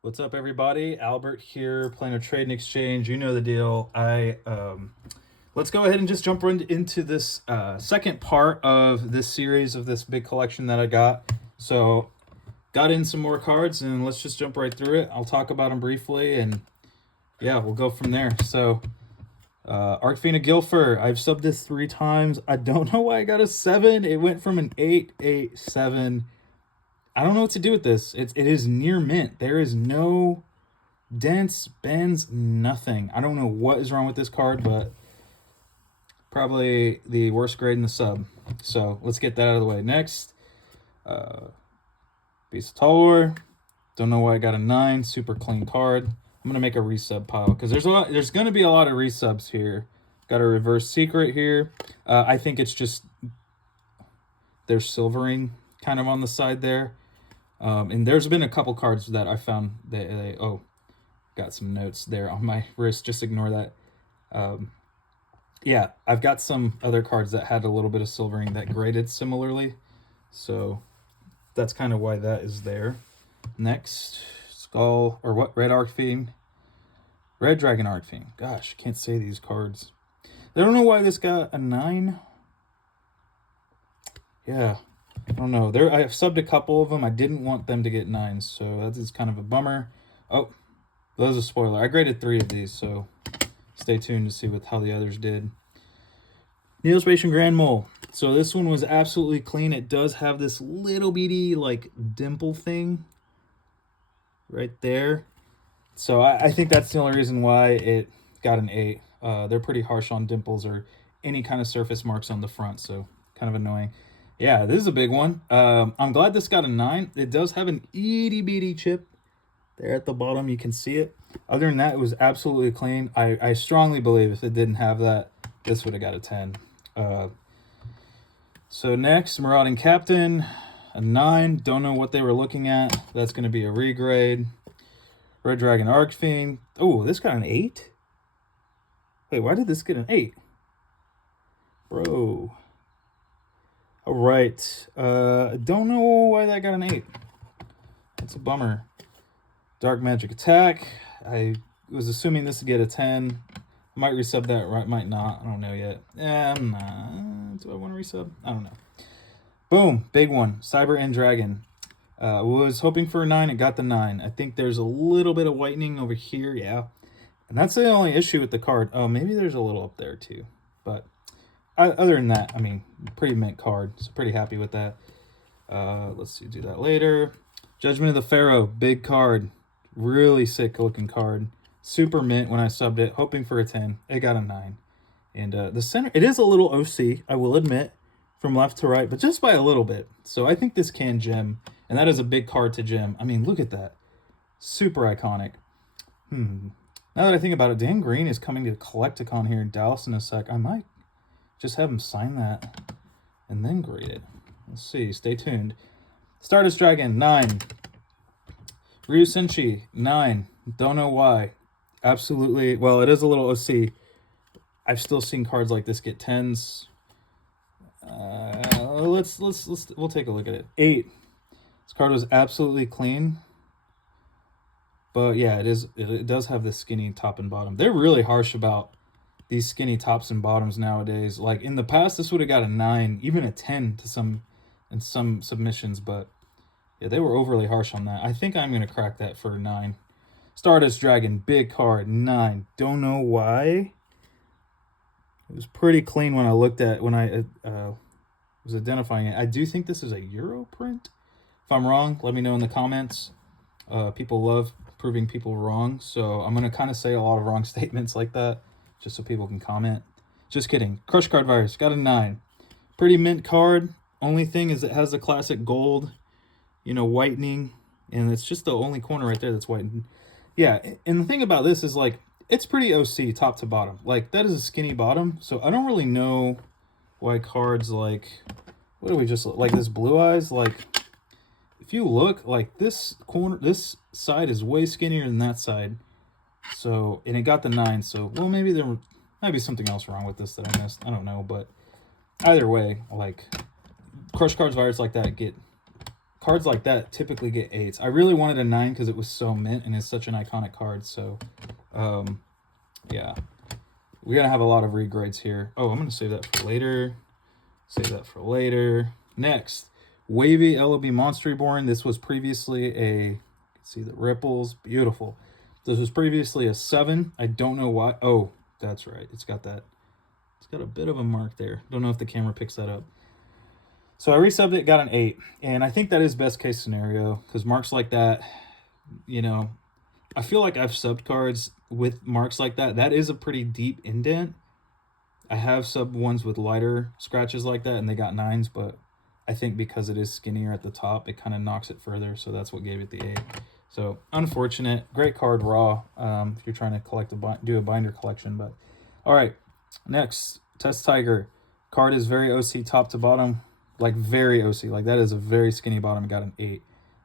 What's up, everybody? Albert here, Plano Trade and Exchange. You know the deal. Let's go ahead and just jump right into this second part of this series of this big collection that I got. So, got in some more cards, and let's just jump right through it. I'll talk about them briefly, and yeah, we'll go from there. So, Arcfina Gilfer, I've subbed this 3 times. I don't know why I got a 7. It went from an 8, 8, 7. I don't know what to do with this. It is near mint. There is no dents, bends, nothing. I don't know what is wrong with this card, but probably the worst grade in the sub. So let's get that out of the way. Next, Beast of Talor. Don't know why I got a 9. Super clean card. I'm gonna make a resub pile because there's gonna be a lot of resubs here. Got a reverse secret here. I think it's just they're silvering kind of on the side there. And there's been a couple cards that I found that got some notes there on my wrist. Just ignore that. Yeah, I've got some other cards that had a little bit of silvering that graded similarly. So that's kind of why that is there. Next, Skull, or what? Red Arcfiend. Red Dragon Arcfiend. Gosh, can't say these cards. I don't know why this got a 9. Yeah, I don't know. I've subbed a couple of them. I didn't want them to get 9s, so that is kind of a bummer. Oh, that was a spoiler. I graded 3 of these, so stay tuned to see how the others did. Neospatian Grand Mole. So this one was absolutely clean. It does have this little bitty like dimple thing right there. So I think that's the only reason why it got an 8. They're pretty harsh on dimples or any kind of surface marks on the front, so kind of annoying. Yeah, this is a big one. I'm glad this got a 9. It does have an itty bitty chip there at the bottom. You can see it. Other than that, it was absolutely clean. I strongly believe if it didn't have that, this would have got a 10. So next, Marauding Captain, a 9. Don't know what they were looking at. That's going to be a regrade. Red Dragon Arcfiend. Oh, this got an 8? Wait, why did this get an 8? Bro. All right. Don't know why that got an 8. That's a bummer. Dark Magic Attack. I was assuming this would get a 10. Might resub that, right? Might not. I don't know yet. I'm not. Do I want to resub? I don't know. Boom. Big one. Cyber End Dragon. Was hoping for a 9. It got the 9. I think there's a little bit of whitening over here. Yeah. And that's the only issue with the card. Oh, maybe there's a little up there too. But other than that, I mean, pretty mint card. So pretty happy with that. Let's see. Do that later. Judgment of the Pharaoh. Big card. Really sick looking card. Super mint when I subbed it. Hoping for a 10. It got a 9. And the center, it is a little OC, I will admit, from left to right, but just by a little bit. So I think this can gem. And that is a big card to gem. I mean, look at that. Super iconic. Now that I think about it, Dan Green is coming to Collecticon here in Dallas in a sec. I might just have him sign that and then grade it. Let's see. Stay tuned. Stardust Dragon, 9. Ryu Senshi, 9. Don't know why. Absolutely. Well, it is a little OC. I've still seen cards like this get 10s. We'll take a look at it. 8. This card was absolutely clean. But yeah, it does have this skinny top and bottom. They're really harsh about these skinny tops and bottoms nowadays. Like in the past, this would have got a 9, even a 10 in some submissions, but yeah, they were overly harsh on that. I think I'm gonna crack that for a 9. Stardust Dragon, big card, 9. Don't know why. It was pretty clean when I looked at when I was identifying it. I do think this is a Euro print. If I'm wrong, let me know in the comments. People love proving people wrong, so I'm gonna kind of say a lot of wrong statements like that, just so people can comment. Just kidding. Crush Card Virus got a 9. Pretty mint card. Only thing is it has the classic gold, whitening, and it's just the only corner right there that's whitened. Yeah, and the thing about this is like it's pretty OC top to bottom. Like that is a skinny bottom, so I don't really know why cards like what do we just like this Blue Eyes like. If you look, like this side is way skinnier than that side. So, and it got the 9. So, well, maybe there might be something else wrong with this that I missed. I don't know, but either way, like Crush Cards Virus like that get cards like that typically get 8s. I really wanted a 9 because it was so mint and it's such an iconic card. So, yeah. We're going to have a lot of regrades here. Oh, I'm going to save that for later. Save that for later. Next, Wavy LOB Monster Reborn. This was previously a... See the ripples. Beautiful. This was previously a 7. I don't know why. Oh, that's right. It's got that. It's got a bit of a mark there. Don't know if the camera picks that up. So I resubbed it, got an 8. And I think that is best case scenario because marks like that, you know, I feel like I've subbed cards with marks like that. That is a pretty deep indent. I have subbed ones with lighter scratches like that and they got 9s, but I think because it is skinnier at the top, it kind of knocks it further. So that's what gave it the 8. So unfortunate. Great card raw if you're trying to collect do a binder collection. But all right, next, Test Tiger. Card is very OC top to bottom, like very OC. Like that is a very skinny bottom. Got an 8.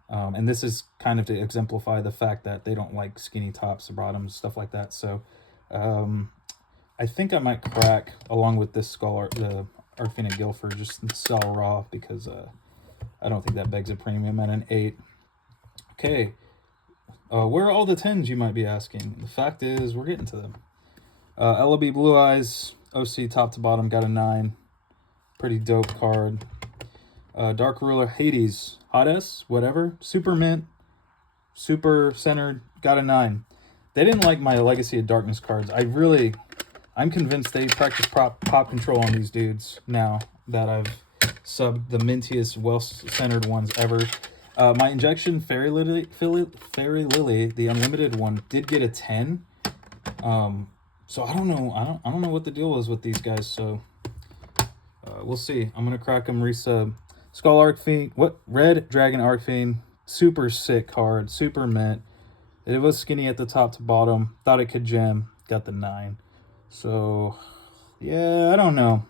And this is kind of to exemplify the fact that they don't like skinny tops or bottoms, stuff like that. So I think I might crack along with this Skull Art, the Arcana Guilford, just sell raw because I don't think that begs a premium at an 8. Okay. Where are all the 10s, you might be asking? The fact is, we're getting to them. LOB Blue Eyes, OC top to bottom, got a 9. Pretty dope card. Dark Ruler Hades, Hot S, whatever. Super mint, super centered, got a 9. They didn't like my Legacy of Darkness cards. I'm convinced they practice pop control on these dudes now that I've subbed the mintiest, well-centered ones ever. My Injection Fairy Lily, the unlimited one, did get a 10. So I don't know. I don't know what the deal was with these guys. So we'll see. I'm gonna crack them resub. Skull Arcfiend. What? Red Dragon Arcfiend. Super sick card. Super mint. It was skinny at the top to bottom. Thought it could gem. Got the 9. So yeah, I don't know.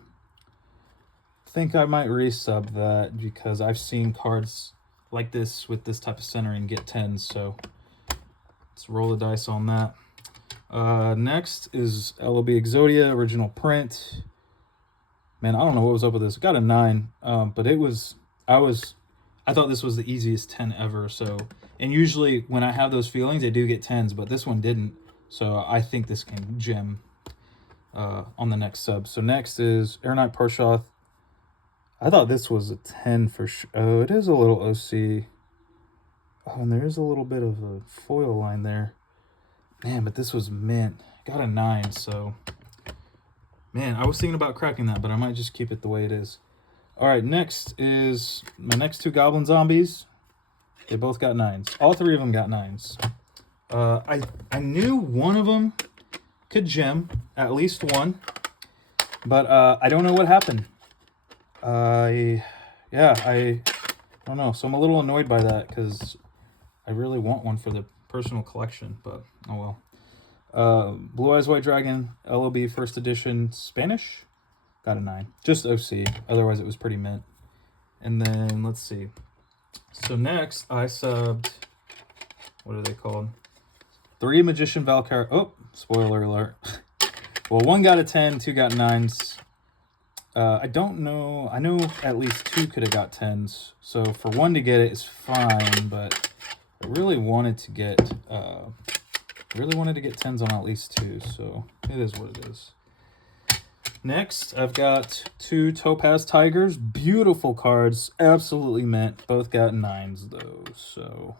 Think I might resub that because I've seen cards like this with this type of centering get 10s. So let's roll the dice on that. Next is LOB Exodia original print. Man, I don't know what was up with this. It got a 9, but I thought this was the easiest 10 ever. So, and usually when I have those feelings, I do get 10s, but this one didn't. So I think this can gem on the next sub. So next is Air Knight Parshoth. I thought this was a 10 for sure. Oh, it is a little OC. Oh, and there is a little bit of a foil line there. Man, but this was mint. Got a 9, so... Man, I was thinking about cracking that, but I might just keep it the way it is. All right, next is my next 2 Goblin Zombies. They both got 9s. All 3 of them got 9s. I knew one of them could gem, at least one, but I don't know what happened. I don't know. So I'm a little annoyed by that because I really want one for the personal collection, but oh well. Blue Eyes White Dragon, LOB first edition, Spanish, got a 9. Just OC, otherwise it was pretty mint. And then, let's see. So next, I subbed, what are they called? 3 Magician Valkyrie, oh, spoiler alert. Well, 1 got a 10, 2 got 9s. I don't know, I know at least 2 could have got 10s. So for 1 to get it is fine, but I really wanted to get 10s on at least 2, so it is what it is. Next, I've got 2 Topaz Tigers. Beautiful cards, absolutely mint. Both got 9s though, so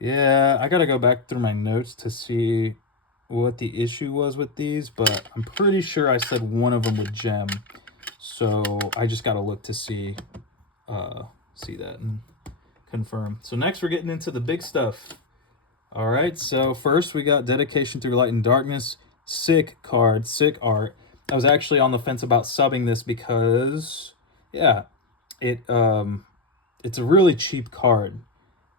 yeah, I gotta go back through my notes to see what the issue was with these, but I'm pretty sure I said one of them would gem, so I just gotta look to see that and confirm. So next we're getting into the big stuff. All right, so first we got Dedication Through Light and Darkness. Sick card, sick art. I was actually on the fence about subbing this because, yeah, it's a really cheap card.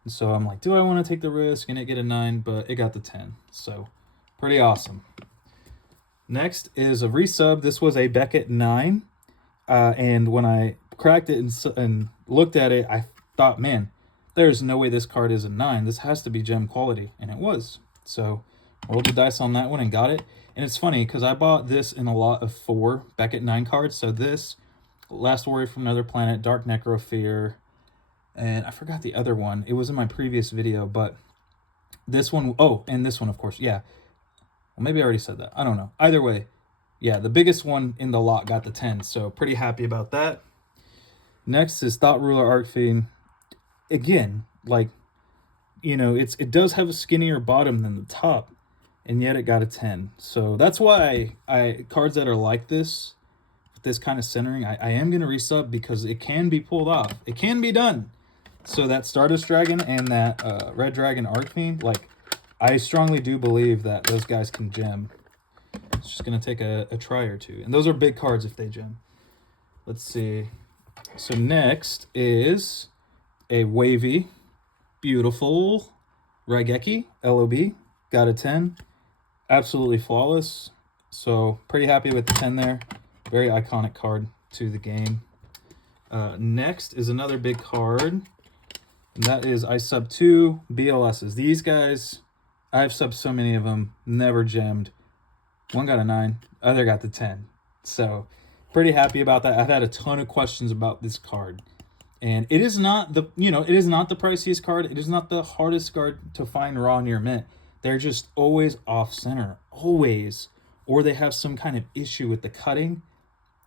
And so I'm like, do I want to take the risk and it get a 9? But it got the 10, so pretty awesome. Next is a resub. This was a Beckett 9, and when I cracked it and looked at it, I thought, man, there's no way this card is a 9. This has to be gem quality, and it was. So rolled the dice on that one and got it. And it's funny because I bought this in a lot of 4 Beckett 9 cards. So this, Last Warrior from Another Planet, Dark Necrofear, And I forgot the other one. It was in my previous video, but this one, oh, and this one, of course, yeah. Well, maybe I already said that. I don't know. Either way, yeah, the biggest one in the lot got the 10, so pretty happy about that. Next is Thought Ruler Arc Fiend. Again, like, you know, it does have a skinnier bottom than the top, and yet it got a 10. So that's why cards that are like this, with this kind of centering, I am going to resub because it can be pulled off. It can be done. So that Stardust Dragon and that Red Dragon Arc Fiend, like, I strongly do believe that those guys can gem. It's just going to take a try or two. And those are big cards if they gem. Let's see. So next is a wavy, beautiful Raigeki LOB. Got a 10. Absolutely flawless. So pretty happy with the 10 there. Very iconic card to the game. Next is another big card. And that is I sub 2 BLSs. These guys, I've subbed so many of them, never gemmed. One got a 9, other got the 10. So pretty happy about that. I've had a ton of questions about this card. And it is not the, you know, it is not the priciest card. It is not the hardest card to find raw near mint. They're just always off center, always. Or they have some kind of issue with the cutting.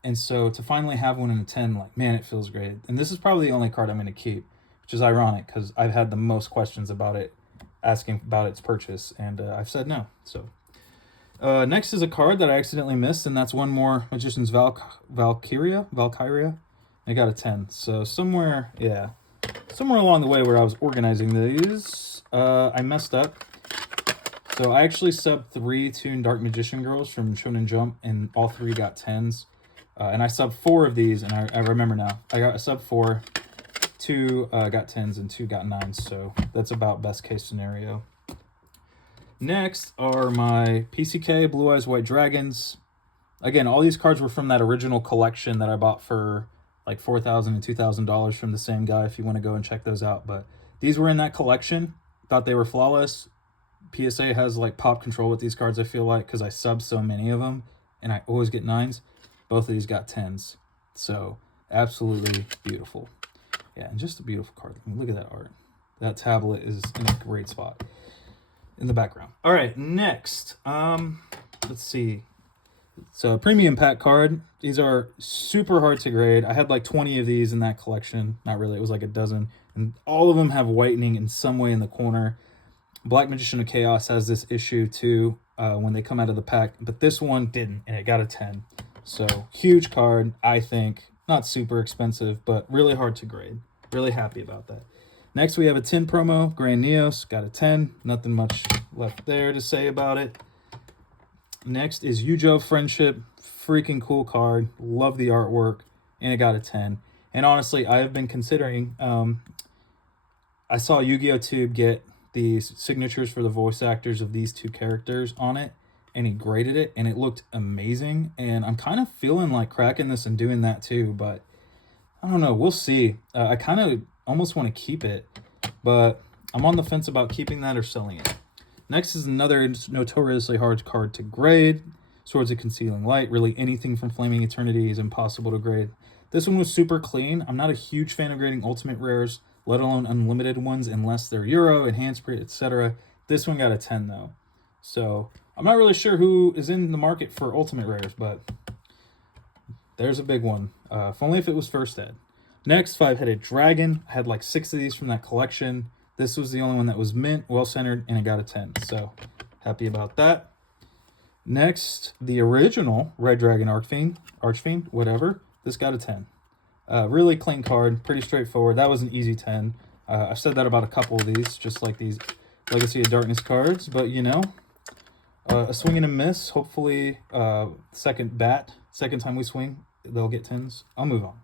And so to finally have one in a 10, like, man, it feels great. And this is probably the only card I'm going to keep, which is ironic because I've had the most questions about it, asking about its purchase, and I've said no. So next is a card that I accidentally missed, and that's one more Magician's Valkyria. I got a 10. So somewhere along the way where I was organizing these, I messed up. So I actually subbed 3 Toon Dark Magician Girls from Shonen Jump, and all 3 got 10s. And I subbed 4 of these, and I remember now. I subbed 4. 2 got 10s and 2 got 9s, so that's about best case scenario. Next are my PCK Blue Eyes White Dragons. Again, all these cards were from that original collection that I bought for like $4,000 and $2,000 from the same guy if you want to go and check those out. But these were in that collection. Thought they were flawless. PSA has like pop control with these cards, I feel like, because I sub so many of them and I always get 9s. Both of these got 10s. So absolutely beautiful. Yeah, and just a beautiful card. I mean, look at that art. That tablet is in a great spot in the background. All right, next. Let's see. It's a premium pack card. These are super hard to grade. I had like 20 of these in that collection. Not really, it was like a dozen. And all of them have whitening in some way in the corner. Black Magician of Chaos has this issue too when they come out of the pack. But this one didn't, and it got a 10. So, huge card, I think. Not super expensive, but really hard to grade. Really happy about that. Next, we have a 10 promo. Grand Neos, got a 10. Nothing much left there to say about it. Next is Yujo Friendship. Freaking cool card. Love the artwork. And it got a 10. And honestly, I have been considering... I saw Yu-Gi-Oh! Tube get these signatures for the voice actors of these 2 characters on it. And he graded it. And it looked amazing. And I'm kind of feeling like cracking this and doing that too. But I don't know. We'll see. I kind of almost want to keep it. But I'm on the fence about keeping that or selling it. Next is another notoriously hard card to grade. Swords of Concealing Light. Really anything from Flaming Eternity is impossible to grade. This one was super clean. I'm not a huge fan of grading ultimate rares, let alone unlimited ones, unless they're Euro, Enhanced, etc. This one got a 10 though. So I'm not really sure who is in the market for ultimate rares, but there's a big one. If only if it was first ed. Next, 5-headed dragon. I had like 6 of these from that collection. This was the only one that was mint, well-centered, and it got a 10. So, happy about that. Next, the original Red Dragon Archfiend, whatever. This got a 10. Really clean card, pretty straightforward. That was an easy 10. I've said that about a couple of these, just like these Legacy of Darkness cards. But, you know, a swing and a miss. Hopefully, second time we swing, they'll get 10s. I'll move on.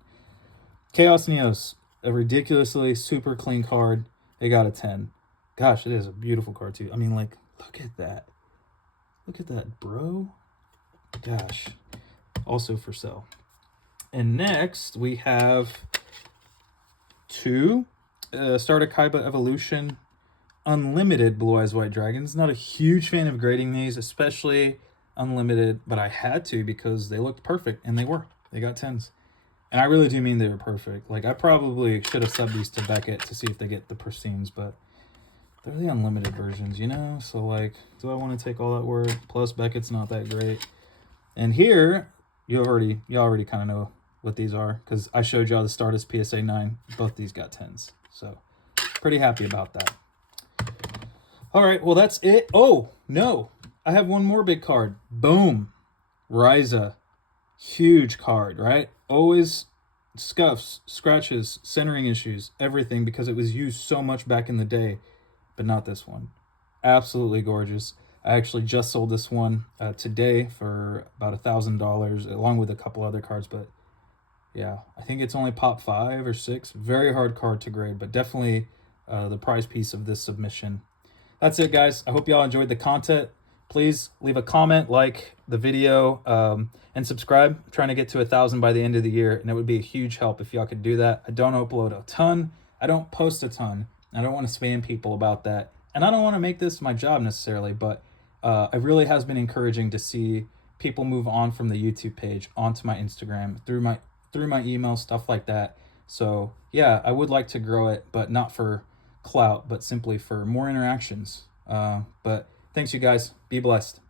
Chaos Neos, a ridiculously super clean card. They got a 10. Gosh, it is a beautiful card too. I mean, like, look at that. Look at that, bro. Gosh. Also for sale. And next, we have 2 Starter Kaiba Evolution Unlimited Blue Eyes White Dragons. Not a huge fan of grading these, especially Unlimited, but I had to because they looked perfect, and they were. They got 10s. And I really do mean they were perfect. Like, I probably should have subbed these to Beckett to see if they get the pristines, but they're the unlimited versions, you know? So, like, do I want to take all that work? Plus, Beckett's not that great. And here, you already kind of know what these are, because I showed y'all the Stardust PSA 9. Both these got 10s. So, pretty happy about that. All right, well, that's it. Oh, no. I have one more big card. Boom. Ryza. Huge card, right? Always scuffs, scratches, centering issues, everything, because it was used so much back in the day, but not this one. Absolutely gorgeous. I actually just sold this one today for about $1,000, along with a couple other cards, but yeah, I think it's only pop 5 or 6. Very hard card to grade, but definitely the prize piece of this submission. That's it, guys. I hope y'all enjoyed the content. Please leave a comment, like the video, and subscribe. I'm trying to get to 1,000 by the end of the year, and it would be a huge help if y'all could do that. I don't upload a ton. I don't post a ton. I don't want to spam people about that. And I don't want to make this my job necessarily, but it really has been encouraging to see people move on from the YouTube page onto my Instagram, through my email, stuff like that. So yeah, I would like to grow it, but not for clout, but simply for more interactions. But thanks, you guys. Be blessed.